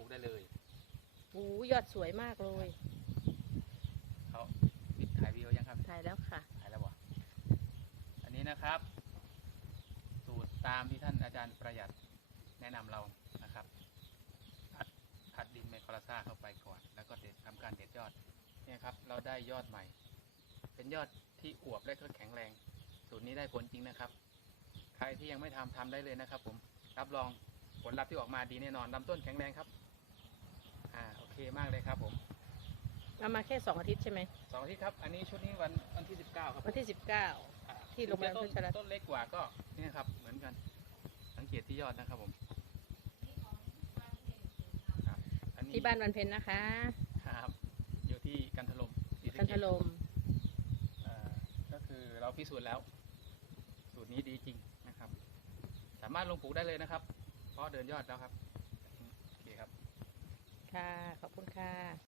ลูกได้เลยโอ้ยอดสวยมากเลยเขาปิดถ่ายวีดีโอยังครับถ่ายแล้วค่ะถ่ายแล้วบ่อันนี้นะครับ สูตรตามที่ท่านอาจารย์ประหยัดแนะนำเรานะครับอัดอัดดินไมโครซ่าเข้าไปก่อน แล้วก็เด็ดทำการเด็ดยอดเนี่ยครับ เราได้ยอดใหม่ เป็นยอดที่อวบและก็แข็งแรง สูตรนี้ได้ผลจริงนะครับ ใครที่ยังไม่ทำทำได้เลยนะครับ ผมรับรองผลลัพธ์ที่ออกมาดีแน่นอนลำต้นแข็งแรงครับ อ่าโอเคมากเลยครับผมเอามาแค่สองอาทิตย์ใช่ไหมสองอาทิตย์ครับ อันนี้ชุดนี้วันวันที่สิบเก้าครับวันที่สิบเก้า อ่าที่โรงพยาบาลต้นเพชรรัตน์ ต้นเล็กกว่าก็นี่นะครับ เหมือนกัน สังเกตที่ยอดนะครับผมครับอันนี้ที่บ้านวันเพ็ญนะคะครับอยู่ที่กันทลมศรีสะกันเกทษลมเอ่อก็คือเราพิสูจน์แล้ว สูตรนี้ดีจริงนะครับ สามารถลงปลูกได้เลยนะครับ เพราะเดินยอดแล้วครับโอเคครับ ค่ะ ขอบคุณค่ะ